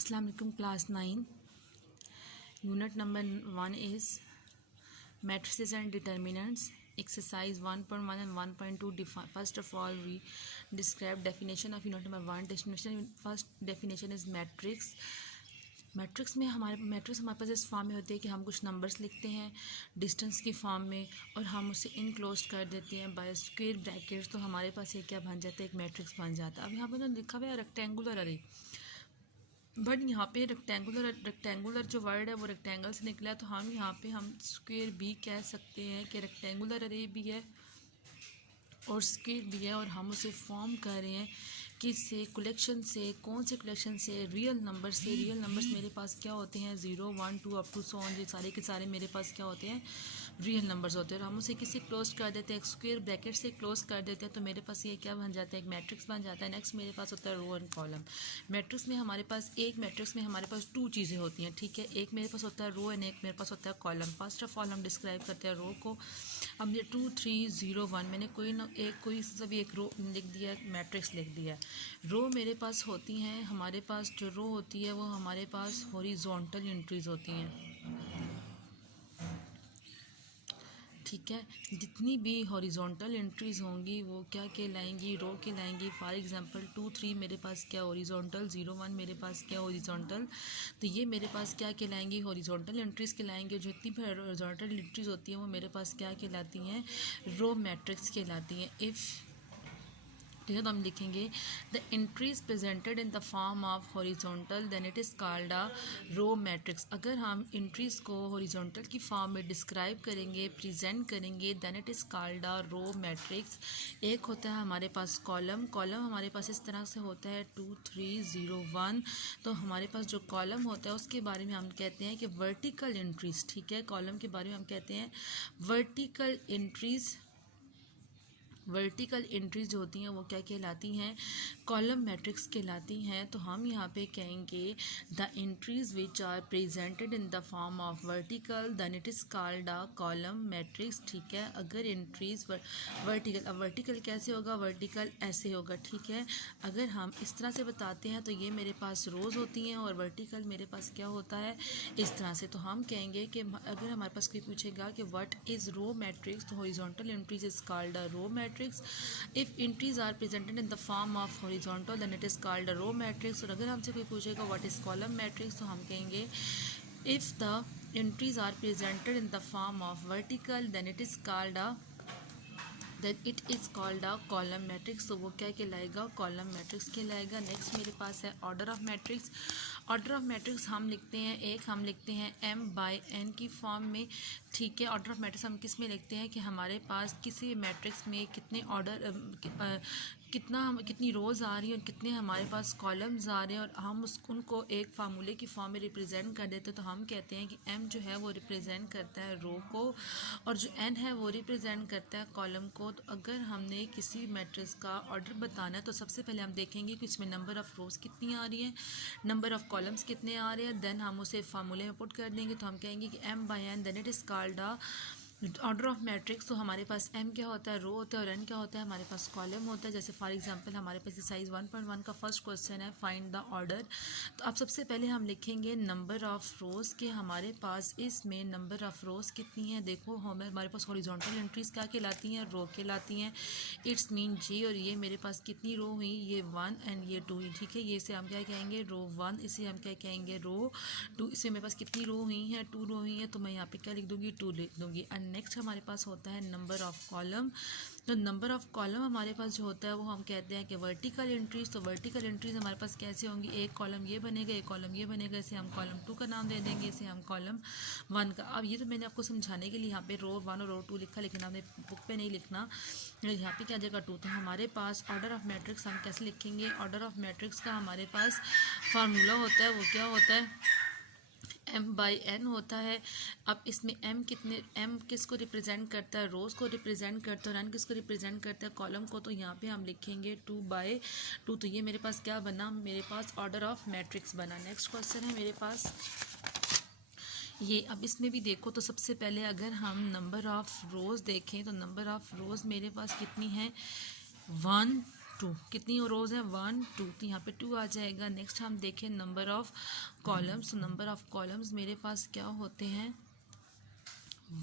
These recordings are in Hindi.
अस्सलाम वालेकुम class 9 unit number 1 is matrices and determinants exercise 1.1 and 1.2 first of all we describe definition of unit number 1 first definition is matrix में हमारे पास इस फॉर्म में होती है कि हम कुछ नंबर्स लिखते हैं डिस्टेंस की फॉर्म में और हम उसे इनक्लोज कर देते हैं बाय स्क्वायर ब्रैकेट्स। तो हमारे पास ये क्या बन जाता है, एक मैट्रिक्स बन जाता है। अब यहाँ पे तो लिखा हुआ है रेक्टेंगुलर अरे, बट यहाँ पे रेक्टेंगुलर जो वर्ड है वो रेक्टेंगल से निकला है, तो हम यहाँ पे हम स्क्वायर भी कह सकते हैं कि रेक्टेंगुलर अरे भी है और स्क्वायर भी है, और हम उसे फॉर्म कर रहे हैं किससे, कलेक्शन से। कौन से कलेक्शन से? रियल नंबर से। रियल नंबर्स मेरे पास क्या होते हैं, 0 1 2 अप टू सो ऑन, ये सारे के सारे मेरे पास क्या होते हैं, रियल नंबर्स होते हैं। और हम उसे किससे क्लोज कर देते हैं, एक स्क्वायर ब्रैकेट से क्लोज कर देते हैं, तो मेरे पास ये क्या बन जाता है, एक मैट्रिक्स बन जाता है। नेक्स्ट मेरे पास होता है रो एंड कॉलम। मैट्रिक्स में हमारे पास हमारे पास 2 चीज़ें होती हैं, ठीक है। एक मेरे पास होता है रो एंड एक मेरे पास होता है कॉलम। फर्स्ट ऑफ ऑल हम डिस्क्राइब करते हैं रो को। अब ये 2 3 0 1 मैंने कोई सभी एक रो लिख दिया, मैट्रिक्स लिख दिया। रो मेरे पास होती हैं, हमारे पास जो रो होती है वो हमारे पास हॉरिजॉन्टल एंट्रीज होती हैं, ठीक है। जितनी भी हॉरिजॉन्टल एंट्रीज होंगी वो क्या कहलाएंगी, रो कहलाएंगी। फॉर एग्जांपल 2 3 मेरे पास क्या हॉरिजॉन्टल, 0 1 मेरे पास क्या हॉरिजॉन्टल, तो ये मेरे पास क्या कहलाएंगी, हॉरिजॉन्टल एंट्रीज कहलाएंगी। जो जितनी भी हॉरिजॉन्टल एंट्रीज होती हैं वो मेरे पास क्या कहलाती हैं, रो मैट्रिक्स कहलाती हैं। इफ़ ठीक है, तो हम लिखेंगे the entries presented in the form of horizontal then it is called a row matrix. अगर हम एंट्रीज को हॉरिजॉन्टल की फॉर्म में डिस्क्राइब करेंगे, प्रेजेंट करेंगे, then it is called a row matrix. एक होता है हमारे पास कॉलम। कॉलम हमारे पास इस तरह से होता है 2 3 0 1। तो हमारे पास जो कॉलम होता है उसके बारे में हम कहते हैं कि वर्टिकल एंट्रीज, ठीक है। कॉलम के बारे में हम कहते हैं वर्टिकल एंट्रीज। वर्टिकल एंट्रीज जो होती हैं वो क्या कहलाती हैं, कॉलम मैट्रिक्स कहलाती हैं। तो हम यहाँ पे कहेंगे the entries which are presented in the form of vertical then it is called a column matrix, ठीक है। अगर एंट्रीज वर्टिकल, अब वर्टिकल कैसे होगा, वर्टिकल ऐसे होगा, ठीक है। अगर हम इस तरह से बताते हैं तो ये मेरे पास रोज़ होती हैं और वर्टिकल मेरे पास क्या होता है, इस तरह से। तो हम कहेंगे कि अगर हमारे पास कोई पूछेगा कि व्हाट इज़ रो मैट्रिक्स, तो horizontal entries is called a row matrix. If entries are presented in the form of horizontal then it is called a row matrix। और अगर हमसे कोई पूछेगा what is column matrix, तो हम कहेंगे if the entries are presented in the form of vertical then it is called a column matrix. तो वो क्या कहलाएगा, कॉलम मैट्रिक्स कहलाएगा। नेक्स्ट मेरे पास है order of matrix. Order of matrix हम लिखते हैं, हम लिखते हैं m/n की फॉर्म में, ठीक है। ऑर्डर ऑफ मैट्रिक्स हम किस में लिखते हैं कि हमारे पास किसी भी मैट्रिक्स में कितने कितनी रोज़ आ रही हैं और कितने हमारे पास कॉलम्स आ रहे हैं, और हम उनको एक फार्मूले की फॉर्म में रिप्रेजेंट कर देते हैं। तो हम कहते हैं कि m जो है वो रिप्रेजेंट करता है रो को और जो n है वो रिप्रेजेंट करता है कॉलम को। तो अगर हमने किसी मैट्रिक्स का ऑर्डर बताना है तो सबसे पहले हम देखेंगे कि इसमें नंबर ऑफ़ रोज़ कितनी आ रही है, नंबर ऑफ़ कॉलम्स कितने आ रहे हैं, देन हम उसे फार्मूले में पुट कर देंगे। तो हम कहेंगे कि m/n then it is called a order of matrix. तो हमारे पास m क्या होता है, रो होता है, और n क्या होता है, हमारे पास कॉलम होता है। जैसे फॉर एग्जांपल हमारे पास एक्सरसाइज 1.1 का फर्स्ट क्वेश्चन है फाइंड द ऑर्डर। तो अब सबसे पहले हम लिखेंगे नंबर ऑफ़ रोज़ के हमारे पास इसमें नंबर ऑफ़ रोज़ कितनी है। देखो हमारे पास हॉरिजॉन्टल एंट्रीज क्या कहलाती हैं, रो कहलाती हैं। इट्स मीन जी, और ये मेरे पास कितनी रो हुई, ये 1 एंड ये 2 हुई, ठीक है। ये से हम क्या कहेंगे, रो 1, इसे हम क्या कहेंगे, रो 2। इसमें मेरे पास कितनी रो हुई हैं, 2 रो हुई हैं, तो मैं यहाँ पे क्या लिख दूँगी, 2 लिख दूँगी। एंड नेक्स्ट हमारे पास होता है नंबर ऑफ़ कॉलम। तो नंबर ऑफ़ कॉलम हमारे पास जो होता है वो हम कहते हैं कि वर्टिकल एंट्रीज। तो वर्टिकल एंट्रीज हमारे पास कैसे होंगी, एक कॉलम ये बनेगा, एक कॉलम ये बनेगा, इसे हम कॉलम 2 का नाम दे देंगे, इसे हम कॉलम 1 का। अब ये तो मैंने आपको समझाने के लिए यहाँ पे रो 1 और रो 2 लिखा, लेकिन आपने बुक पे नहीं लिखना, यहाँ पे क्या जगह 2। तो हमारे पास ऑर्डर ऑफ मैट्रिक्स हम कैसे लिखेंगे, ऑर्डर ऑफ मैट्रिक्स का हमारे पास फार्मूला होता है, वो क्या होता है, m/n होता है। अब इसमें m किसको रिप्रेजेंट करता है, रोज़ को रिप्रेजेंट करता है, और n किसको रिप्रेजेंट करता है, कॉलम को। तो यहाँ पे हम लिखेंगे 2/2। तो ये मेरे पास क्या बना, मेरे पास ऑर्डर ऑफ मैट्रिक्स बना। नेक्स्ट क्वेश्चन है मेरे पास ये। अब इसमें भी देखो तो सबसे पहले अगर हम नंबर ऑफ़ रोज़ देखें तो नंबर ऑफ़ रोज़ मेरे पास कितनी है, 1 टू। कितनी रोज़ हैं? 1 2, तो यहाँ पे 2 आ जाएगा। नेक्स्ट हम देखें number of columns. Number of columns मेरे पास क्या होते हैं?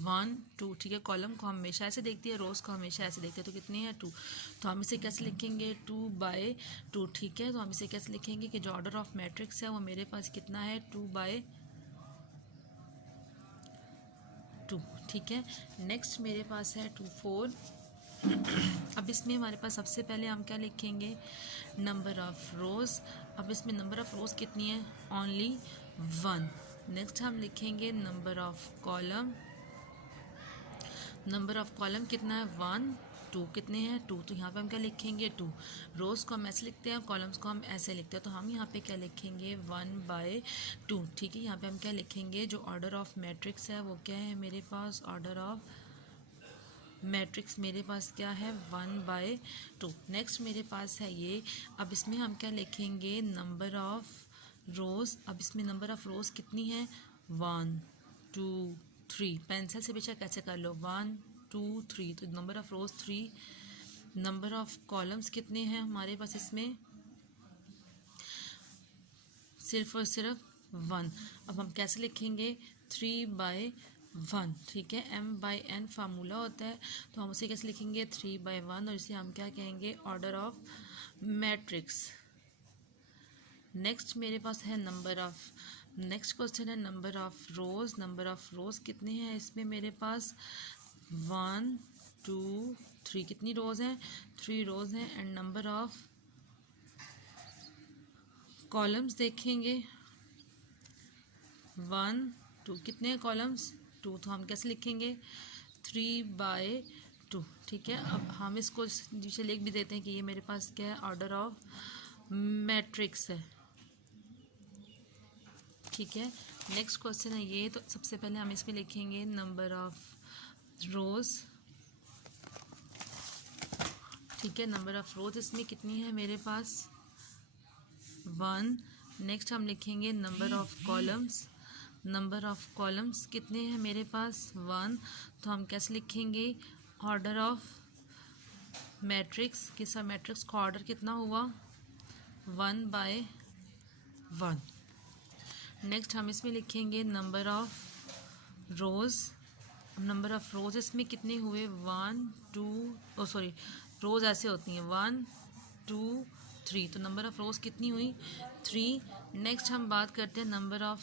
1 2। ठीक है, कॉलम को हम हमेशा ऐसे देखते हैं, रोज़ को हमेशा ऐसे देखते हैं। तो कितने हैं? 2। तो हम इसे कैसे लिखेंगे? 2/2। ठीक है, तो हम इसे कैसे लिखेंगे कि जो ऑर्डर ऑफ मैट्रिक्स है वो मेरे पास कितना है? 2/2। ठीक है, नेक्स्ट मेरे पास है 2 4। अब इसमें हमारे पास सबसे पहले हम क्या लिखेंगे? नंबर ऑफ़ रोज़। अब इसमें नंबर ऑफ़ रोज़ कितनी है? ओनली 1। नेक्स्ट हम लिखेंगे number of column. Number of column कितना है? 1 2। कितने हैं? 2। तो यहाँ पे हम क्या लिखेंगे? 2। रोज़ को हम ऐसे लिखते हैं, कॉलम्स को हम ऐसे लिखते हैं। तो हम यहाँ पे क्या लिखेंगे? 1/2। ठीक है, यहाँ पे हम क्या लिखेंगे? जो ऑर्डर ऑफ मैट्रिक्स है वो क्या है मेरे पास? ऑर्डर ऑफ मैट्रिक्स मेरे पास क्या है? 1/2। नेक्स्ट मेरे पास है ये। अब इसमें हम क्या लिखेंगे? नंबर ऑफ़ रोज़। अब इसमें नंबर ऑफ़ रोज़ कितनी है? 1 2 3। पेंसिल से बेशक कैसे कर लो, 1 2 3। तो number of rows 3। Number of columns कितने हैं हमारे पास? इसमें सिर्फ और सिर्फ 1। अब हम कैसे लिखेंगे? 3/1। ठीक है, m/n फार्मूला होता है, तो हम उसे कैसे लिखेंगे? 3/1। और इसे हम क्या कहेंगे? Order of matrix. नेक्स्ट मेरे पास है नंबर ऑफ। नेक्स्ट क्वेश्चन है number of rows. Number of rows कितने हैं इसमें मेरे पास? 1 2 3। कितनी रोज़ हैं? 3 रोज़ हैं। एंड नंबर ऑफ कॉलम्स देखेंगे, 1 2। कितने हैं कॉलम्स? 2। तो हम कैसे लिखेंगे? 3/2। ठीक है, अब हम इसको नीचे लिख भी देते हैं कि ये मेरे पास क्या है? ऑर्डर ऑफ मैट्रिक्स है। ठीक है, नेक्स्ट क्वेश्चन है ये। तो सबसे पहले हम इसमें लिखेंगे नंबर ऑफ रोज़। ठीक है, नंबर ऑफ रोज़ इसमें कितनी है मेरे पास? 1। नेक्स्ट हम लिखेंगे number of columns. Number of columns कितने हैं मेरे पास? 1। तो हम कैसे लिखेंगे? Order of matrix. किस मैट्रिक्स का ऑर्डर कितना हुआ? 1/1। नेक्स्ट हम इसमें लिखेंगे number of rows. Number of rows इसमें कितने हुए? 1 2। सॉरी, रोज़ ऐसे होती हैं 1 2 3। तो नंबर ऑफ रोज़ कितनी हुई? 3। नेक्स्ट हम बात करते हैं नंबर ऑफ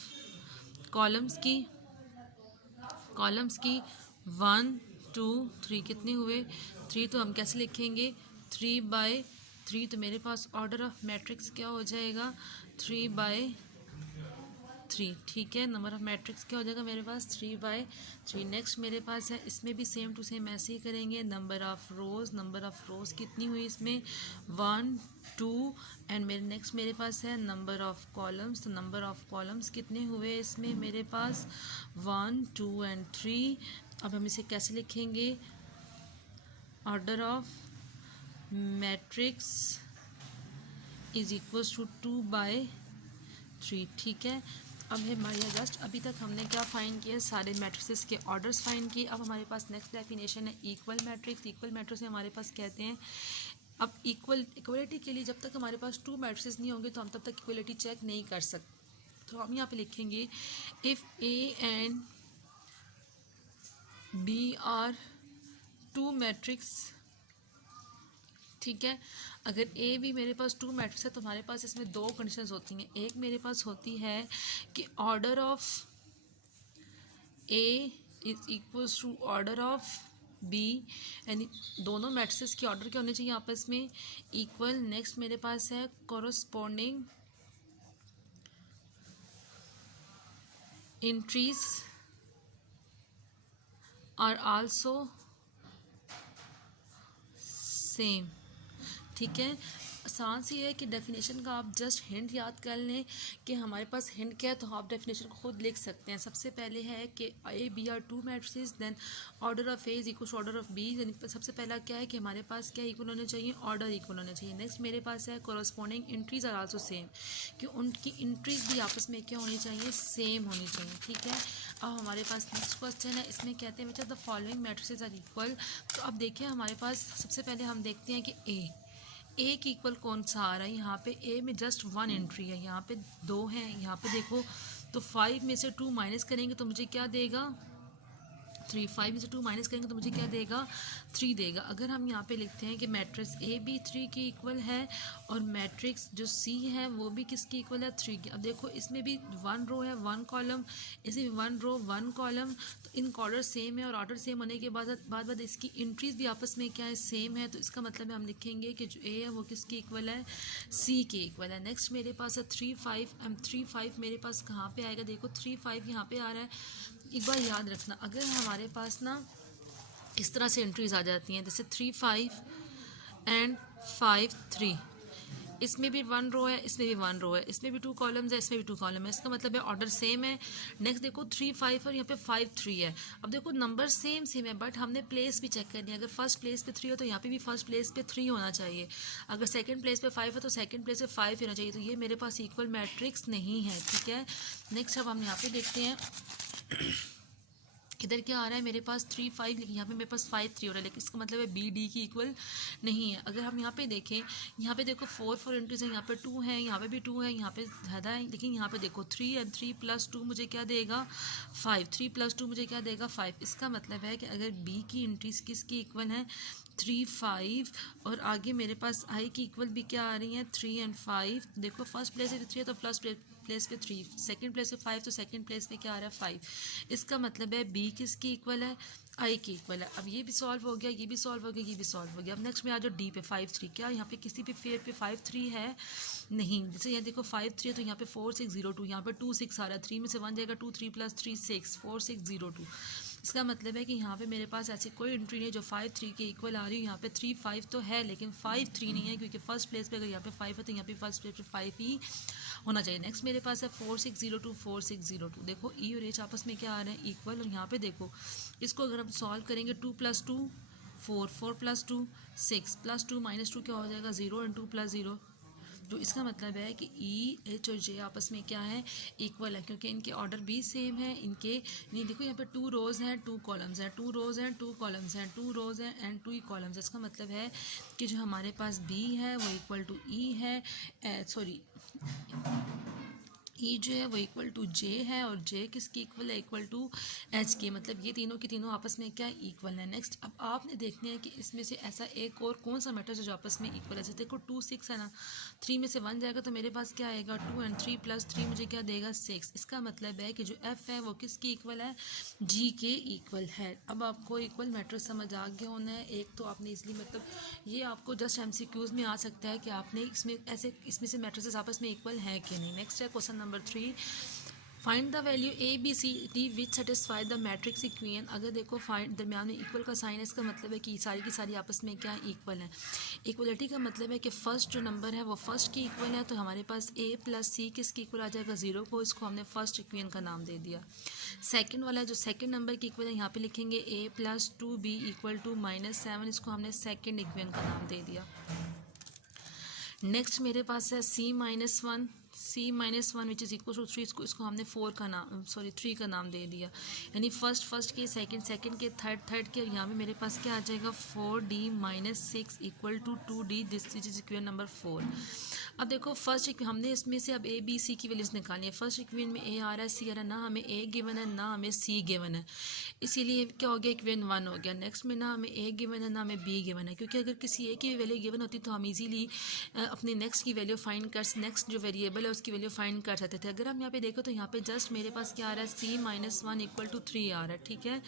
कॉलम्स की। कॉलम्स की 1 2 3। कितने हुए? 3। तो हम कैसे लिखेंगे? 3/3। तो मेरे पास ऑर्डर ऑफ मैट्रिक्स क्या हो जाएगा? 3/3। ठीक है, नंबर ऑफ मैट्रिक्स क्या हो जाएगा मेरे पास? 3/3। नेक्स्ट मेरे पास है, इसमें भी सेम टू सेम ऐसे ही करेंगे। Number of rows. Number of rows कितनी हुई इसमें? 1 2। एंड नेक्स्ट मेरे पास है नंबर ऑफ कॉलम्स। तो नंबर ऑफ कॉलम्स कितने हुए इसमें मेरे पास? 1 2 एंड 3। अब हम इसे कैसे लिखेंगे? Order of matrix is equals to 2/3। ठीक है, अब है हमारे जस्ट अभी तक हमने क्या फाइंड किया? सारे मैट्रिसेस के ऑर्डर्स फाइंड किए। अब हमारे पास नेक्स्ट डेफिनेशन है इक्वल मैट्रिक्स। इक्वल मैट्रिक्स में हमारे पास कहते हैं, अब इक्वलिटी के लिए जब तक हमारे पास 2 मैट्रिसेस नहीं होंगे तो हम तब तक इक्वलिटी चेक नहीं कर सकते। तो हम यहाँ पे लिखेंगे if A and B are 2 matrix. ठीक है, अगर ए भी मेरे पास 2 मैट्रिक्स है तो हमारे पास इसमें 2 कंडीशंस होती हैं। एक मेरे पास होती है कि order of A is equals to order of B, यानी दोनों मैट्रिसेस के ऑर्डर क्या होने चाहिए? आपस में इक्वल। नेक्स्ट मेरे पास है corresponding entries are also same. ठीक है, आसान सी है कि डेफिनेशन का आप जस्ट हिंट याद कर लें कि हमारे पास हिंट क्या है, तो आप डेफिनेशन को खुद लिख सकते हैं। सबसे पहले है कि A B are 2 matrices, then order of A is equal to order of B. यानी सबसे पहला क्या है कि हमारे पास क्या इक्वल होने चाहिए? ऑर्डर इक्वल होने चाहिए। नेक्स्ट मेरे पास है corresponding entries are also same, कि उनकी एंट्रीज भी आपस में क्या होनी चाहिए? सेम होनी चाहिए। ठीक है, अब हमारे पास नेक्स्ट क्वेश्चन है, इसमें कहते हैं बेटा the following matrices are equal. तो अब देखिए हमारे पास सबसे पहले हम देखते हैं कि ए की इक्वल कौन सा आ रहा है, यहाँ पे ए में जस्ट 1 एंट्री है, यहाँ पे 2 हैं, यहाँ पे देखो तो 5 में से 2 माइनस करेंगे तो मुझे क्या देगा 3, 5 में से 2 माइनस करेंगे तो मुझे क्या देगा 3 देगा। अगर हम यहाँ पे लिखते हैं कि मैट्रिक्स ए भी 3 की इक्वल है और मैट्रिक्स जो सी है वो भी किसकी इक्वल है 3 की। अब देखो इसमें भी 1 रो है 1 कॉलम, इसमें भी 1 रो 1 कॉलम, तो इन ऑर्डर सेम है और ऑर्डर सेम होने के बाद इसकी इंट्रीज भी आपस में क्या है सेम है, तो इसका मतलब है हम लिखेंगे कि जो ए है वो किसकी इक्वल है सी के इक्वल है। नेक्स्ट मेरे पास है 3, 5, 3, 5 मेरे पास कहाँ पे आएगा, देखो 3, 5 यहाँ पे आ रहा है। एक बार याद रखना, अगर हमारे पास ना इस तरह से एंट्रीज आ जाती हैं जैसे 3, 5 एंड 5, 3, इसमें भी 1 रो है, इसमें भी 1 रो है, इसमें भी 2 कॉलम्स है, इसमें भी 2 कॉलम है, इसका मतलब है ऑर्डर सेम है। नेक्स्ट देखो 3, 5 और यहाँ पे 5, 3 है। अब देखो नंबर सेम है बट हमने प्लेस भी चेक करनी है। अगर फर्स्ट प्लेस पे 3 हो तो यहाँ पे भी फर्स्ट प्लेस पे 3 होना चाहिए। अगर सेकंड प्लेस पे 5 है तो सेकंड प्लेस पे 5 होना चाहिए। तो ये मेरे पास इक्वल मैट्रिक्स नहीं है, ठीक है। नेक्स्ट अब हम यहाँ पे देखते हैं इधर क्या आ रहा है मेरे पास 3, 5, लेकिन यहाँ पे मेरे पास 5, 3 हो रहा है, लेकिन इसका मतलब है बी डी की इक्वल नहीं है। अगर हम यहाँ पे देखें, यहाँ पे देखो 4 4 एंट्रीज है, यहाँ पे 2 है, यहाँ पे भी 2 है, यहाँ पे ज़्यादा है, लेकिन यहाँ पे देखो 3 एंड 3 + 2 मुझे क्या देगा 5, 3 + 2 मुझे क्या देगा 5। इसका मतलब है कि अगर बी की एंट्रीज किसकी इक्वल है 3, 5 और आगे मेरे पास आई की इक्वल भी क्या आ रही है 3 एंड 5। देखो फर्स्ट प्लेस पे 3 है तो फर्स्ट प्लेस पे 3, सेकंड प्लेस पे 5 तो सेकंड प्लेस पे क्या आ रहा है 5। इसका मतलब है बी किसकी इक्वल है आई की इक्वल है। अब ये भी सॉल्व हो गया, ये भी सॉल्व हो गया, ये भी सॉल्व हो गया। अब नेक्स्ट में आ जाओ डी पे 5, 3। क्या यहाँ पे किसी भी फेयर पे 5, 3 है नहीं। जैसे यहाँ देखो 5, 3 है तो यहाँ पे 4, 6, 0, 2, यहाँ पे 2, 6 आ रहा है, 3 में से 1 जाएगा 2, 3 + 3 6, 4, 6, 0, 2। इसका मतलब है कि यहाँ पे मेरे पास ऐसी कोई एंट्री नहीं है जो 5, 3 के इक्वल आ रही है। यहाँ पे 3, 5 तो है लेकिन 5, 3 नहीं है, क्योंकि फर्स्ट प्लेस पे अगर यहाँ पे 5 है तो यहाँ पे फर्स्ट प्लेस पे 5 ही होना चाहिए। नेक्स्ट मेरे पास है 4, 6, 0, 2, 4, 6, 0, 2। देखो ई और एच आपस में क्या आ रहे हैं इक्वल, और यहाँ पे देखो इसको अगर हम सॉल्व करेंगे 2 + 2 4, 4 + 2 6 + 2 - 2 क्या हो जाएगा 0 एंड 2 + 0। तो इसका मतलब है कि ई एच और जे आपस में क्या है इक्वल है, क्योंकि इनके ऑर्डर भी सेम है। इनके नहीं देखो यहाँ पे 2 रोज़ हैं 2 कॉलम्स हैं, 2 रोज़ हैं 2 कॉलम्स हैं, 2 रोज़ हैं एंड 2 कॉलम्स। इसका मतलब है कि जो हमारे पास बी है वो इक्वल टू ई है, सॉरी ई जो है वो इक्वल टू जे है और जे किसकी इक्वल है इक्वल टू एच के। मतलब ये तीनों की तीनों आपस में क्या इक्वल है। नेक्स्ट अब आपने देखना है कि इसमें से ऐसा एक और कौन सा मैटर है जो आपस में इक्वल है। जैसे देखो 2, 6 है ना, 3 में से 1 जाएगा तो मेरे पास क्या आएगा 2 एंड 3 + 3 मुझे क्या देगा 6। इसका मतलब है कि जो एफ है वो किसकी इक्वल है जी के इक्वल है। अब आपको इक्वल मैटर समझ आ गया होना है। एक तो आपने इसलिए मतलब ये आपको जस्ट MCQs में आ सकता है कि आपने इसमें से मैट्रिसेस आपस में इक्वल है कि नहीं। नेक्स्ट है question number 3, find the value A B C D which satisfy the matrix equation. अगर देखो फाइंड दरम्यान में इक्वल का साइन है, इसका मतलब है कि सारी की सारी आपस में क्या इक्वल है। इक्वलिटी का मतलब है कि फर्स्ट जो नंबर है वो फर्स्ट की इक्वल है, तो हमारे पास ए + सी किसकी इक्वल आ जाएगा 0 को, इसको हमने फर्स्ट इक्वेशन का नाम दे दिया। सेकंड वाला जो सेकंड नंबर की इक्वल है यहाँ पे लिखेंगे a + 2b = -7, इसको हमने सेकंड इक्वेशन का नाम दे दिया। नेक्स्ट मेरे पास है c - 1 which is equal to 3, इसको हमने 3 का नाम दे दिया। यानी फर्स्ट के सेकंड के थर्ड के, यहाँ पे मेरे पास क्या आ जाएगा 4d - 6 = 2d, this is equation number 4। अब देखो फर्स्ट हमने इसमें से अब ए बी सी की वैल्यूज निकालनी है। फर्स्ट इक्वेशन में ए आ रहा है सी आ रहा है, ना हमें ए गिवन है ना हमें सी गिवन है, इसीलिए क्या हो गया इक्वेशन 1 हो गया। नेक्स्ट में ना हमें ए गिवन है ना हमें बी गिवन है, क्योंकि अगर किसी ए की वैल्यू गिवन होती तो हम इजीली अपने नेक्स्ट की वैल्यू फाइंड कर नेक्स्ट जो वेरिएबल है उसकी वैल्यू फाइंड कर सकते थे। अगर हम यहाँ पे देखो तो यहाँ पे जस्ट मेरे पास क्या आ रहा है c - 1 = 3 आ रहा है, ठीक है।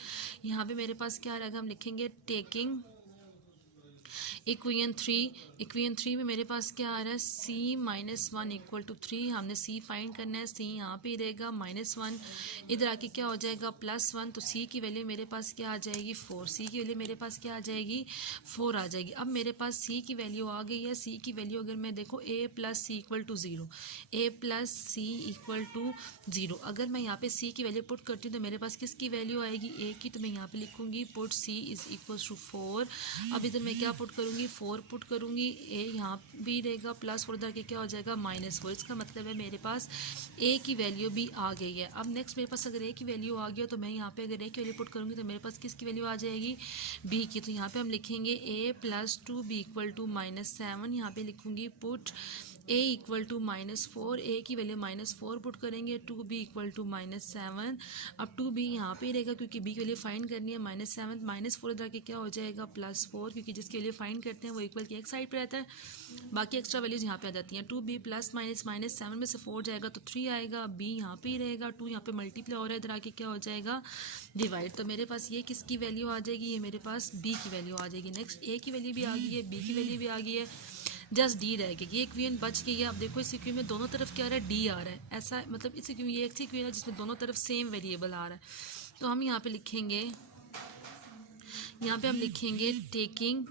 यहाँ पे मेरे पास क्या आ रहा है, हम लिखेंगे टेकिंग इक्वेशन 3 में मेरे पास क्या आ रहा है c - 1 = 3। हमने c फाइंड करना है, c यहाँ पे रहेगा -1, इधर आके क्या हो जाएगा +1, तो c की वैल्यू मेरे पास क्या आ जाएगी 4, c की वैल्यू मेरे पास क्या आ जाएगी 4 आ जाएगी। अब मेरे पास c की वैल्यू आ गई है। c की वैल्यू अगर मैं देखो a + c = 0, a + c = 0। अगर मैं यहाँ पे c की वैल्यू पुट करती हूँ तो मेरे पास किसकी वैल्यू आएगी a की, तो मैं यहाँ पे लिखूँगी पुट c = 4। अब इधर मैं क्या पुट करूँगी करूँगी 4 पुट करूँगी, ए यहाँ भी रहेगा प्लस 4 इधर के क्या हो जाएगा -4। इसका मतलब है मेरे पास ए की वैल्यू भी आ गई है। अब नेक्स्ट मेरे पास अगर ए की वैल्यू आ गया तो मैं यहाँ पे अगर ए की वैल्यू पुट करूँगी तो मेरे पास किसकी वैल्यू आ जाएगी, बी की। तो यहाँ पे हम लिखेंगे a + 2b = -7। यहाँ पे लिखूँगी पुट a = -4, a की वैल्यू -4 पुट करेंगे, 2b = -7। अब 2b यहाँ पे रहेगा क्योंकि b की वैल्यू फाइंड करनी है, -7 -4 इधर के क्या हो जाएगा +4, क्योंकि जिसकी वैल्यू फाइंड करते हैं वो इक्वल की एक साइड पे रहता है, बाकी एक्स्ट्रा वैल्यूज यहाँ पे आ जाती हैं। 2b + -7 में से 4 जाएगा तो 3 आएगा, b यहाँ पे ही रहेगा, 2 यहाँ पे मल्टीप्लाई हो रहा है, इधर आके क्या हो जाएगा डिवाइड। तो मेरे पास ये किसकी वैल्यू आ जाएगी, ये मेरे पास b की वैल्यू आ जाएगी। नेक्स्ट a की वैल्यू भी आ गई है, b की वैल्यू भी आ गई है, जस्ट डी रहेगी। ये इक्वेशन बच गई है। अब देखो इस इक्वेशन में दोनों तरफ क्या आ रहा है, डी आ रहा है। ऐसा मतलब इस इक्वेशन ये एक इक्वेशन है जिसमें दोनों तरफ सेम वेरिएबल आ रहा है। तो हम यहाँ पे लिखेंगे, यहाँ पे हम लिखेंगे टेकिंग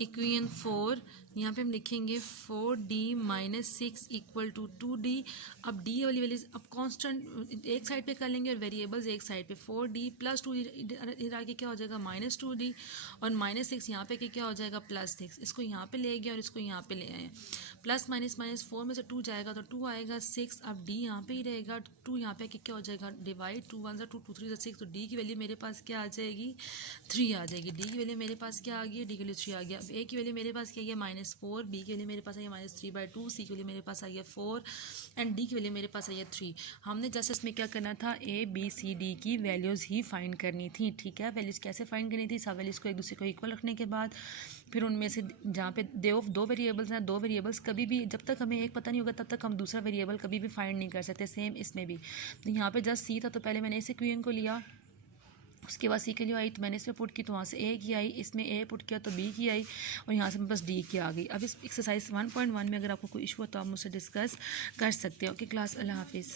इक्वेशन 4, यहाँ पे हम लिखेंगे 4d - 6 = 2d। अब d वाली वैल्यू अब कांस्टेंट एक साइड पे कर लेंगे और वेरिएबल्स एक साइड पे। 4d + 2d इधर आके क्या हो जाएगा -2d, और -6 यहाँ पे क्या हो जाएगा +6। इसको यहाँ पे ले गए और इसको यहाँ पे ले आए, प्लस -4 में से 2 जाएगा तो 2 आएगा, 6। अब d यहाँ पे ही रहेगा, 2 यहाँ पे क्या हो जाएगा डिवाइड, 2 1 2 2 3 6। तो d की वैल्यू मेरे पास क्या आ जाएगी 3 आ जाएगी। d की वैल्यू मेरे पास क्या आ गई है, d की वैल्यू 3 आ गया। अब a की वैल्यू मेरे पास क्या है -4, b की वैल्यू मेरे पास आई है -3/2, c की वैल्यू मेरे पास आई है 4 एंड d की वैल्यू मेरे पास आई है 3। हमने जस्ट इसमें क्या करना था, a b c d की वैल्यूज़ ही फाइंड करनी थी। ठीक है, वैल्यूज़ कैसे फाइंड करनी थी, सब वैल्यूज़ को एक दूसरे को इक्वल रखने के बाद फिर उनमें से जहाँ पे दो वेरिएबल्स हैं, दो वेरिएबल्स कभी भी जब तक हमें एक पता नहीं होगा तब तक हम दूसरा वेरिएबल कभी भी फाइंड नहीं कर सकते। सेम इसमें भी। तो यहाँ पे जस्ट सी था तो पहले मैंने इस इक्वेशन को लिया, उसके बाद सी के लिए आई तो मैंने इसमें पुट की तो वहाँ से ए की आई, इसमें ए पुट किया तो बी की आई, और यहाँ से मेरे पास डी की आ गई। अब इस एक्सरसाइज 1.1 में अगर आपको कोई इशू हो तो आप मुझसे डिस्कस कर सकते हो। ओके क्लास, अल्लाह हाफिज़।